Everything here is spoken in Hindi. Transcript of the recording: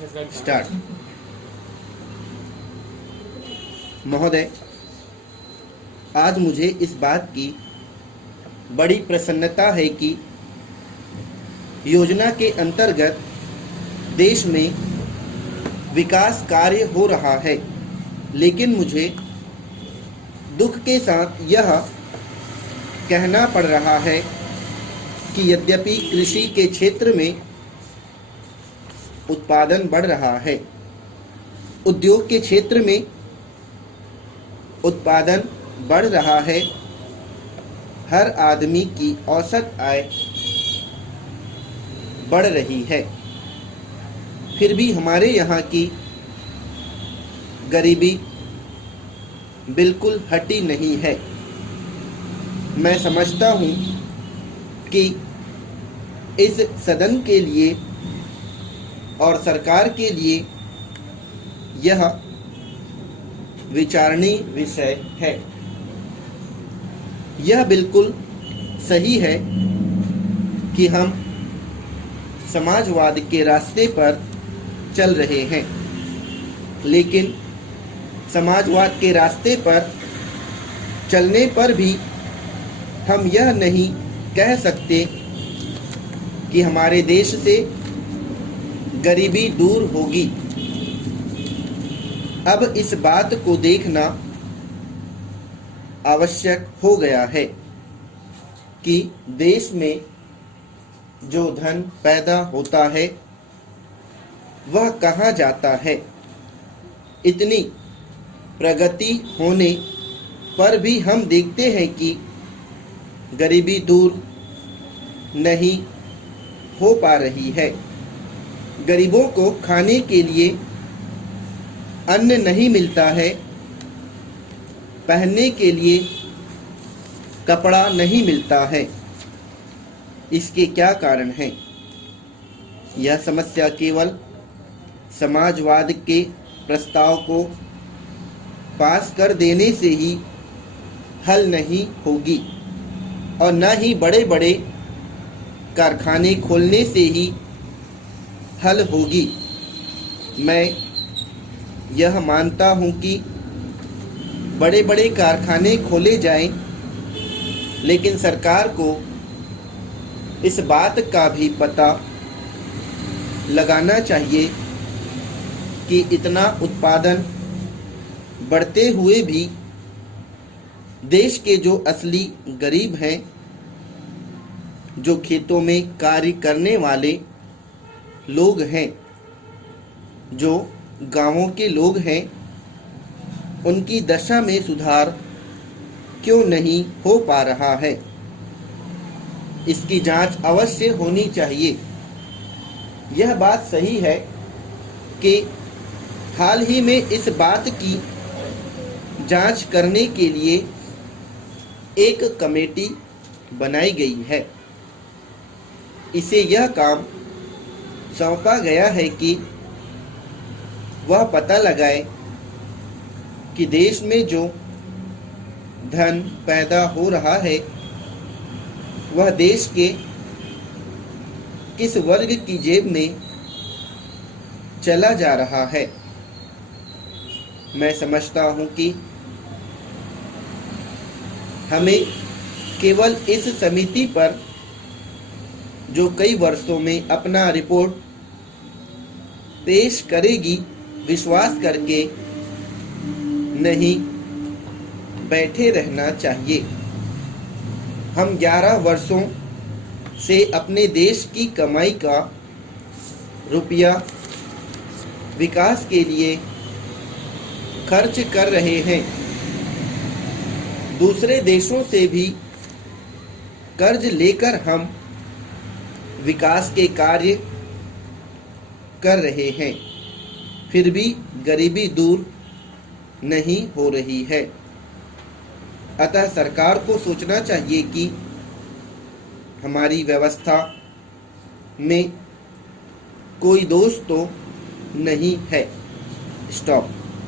स्टार्ट। महोदय, आज मुझे इस बात की बड़ी प्रसन्नता है कि योजना के अंतर्गत देश में विकास कार्य हो रहा है, लेकिन मुझे दुख के साथ यह कहना पड़ रहा है कि यद्यपि कृषि के क्षेत्र में उत्पादन बढ़ रहा है, उद्योग के क्षेत्र में उत्पादन बढ़ रहा है, हर आदमी की औसत आय बढ़ रही है, फिर भी हमारे यहाँ की गरीबी बिल्कुल हटी नहीं है। मैं समझता हूँ कि इस सदन के लिए और सरकार के लिए यह विचारणीय विषय है। यह बिल्कुल सही है कि हम समाजवाद के रास्ते पर चल रहे हैं, लेकिन समाजवाद के रास्ते पर चलने पर भी हम यह नहीं कह सकते कि हमारे देश से गरीबी दूर होगी। अब इस बात को देखना आवश्यक हो गया है कि देश में जो धन पैदा होता है वह कहाँ जाता है। इतनी प्रगति होने पर भी हम देखते हैं कि गरीबी दूर नहीं हो पा रही है। गरीबों को खाने के लिए अन्न नहीं मिलता है, पहनने के लिए कपड़ा नहीं मिलता है। इसके क्या कारण हैं? यह समस्या केवल समाजवाद के प्रस्ताव को पास कर देने से ही हल नहीं होगी और न ही बड़े बड़े कारखाने खोलने से ही हल होगी। मैं यह मानता हूँ कि बड़े बड़े कारखाने खोले जाएं, लेकिन सरकार को इस बात का भी पता लगाना चाहिए कि इतना उत्पादन बढ़ते हुए भी देश के जो असली गरीब हैं, जो खेतों में कार्य करने वाले लोग हैं, जो गांवों के लोग हैं, उनकी दशा में सुधार क्यों नहीं हो पा रहा है। इसकी जांच अवश्य होनी चाहिए। यह बात सही है कि हाल ही में इस बात की जांच करने के लिए एक कमेटी बनाई गई है। इसे यह काम सौंपा गया है कि वह पता लगाए कि देश में जो धन पैदा हो रहा है वह देश के किस वर्ग की जेब में चला जा रहा है। मैं समझता हूँ कि हमें केवल इस समिति पर, जो कई वर्षों में अपना रिपोर्ट पेश करेगी, विश्वास करके नहीं बैठे रहना चाहिए। हम 11 वर्षों से अपने देश की कमाई का रुपया विकास के लिए खर्च कर रहे हैं। दूसरे देशों से भी कर्ज लेकर हम विकास के कार्य कर रहे हैं, फिर भी गरीबी दूर नहीं हो रही है। अतः सरकार को सोचना चाहिए कि हमारी व्यवस्था में कोई दोष तो नहीं है। स्टॉप।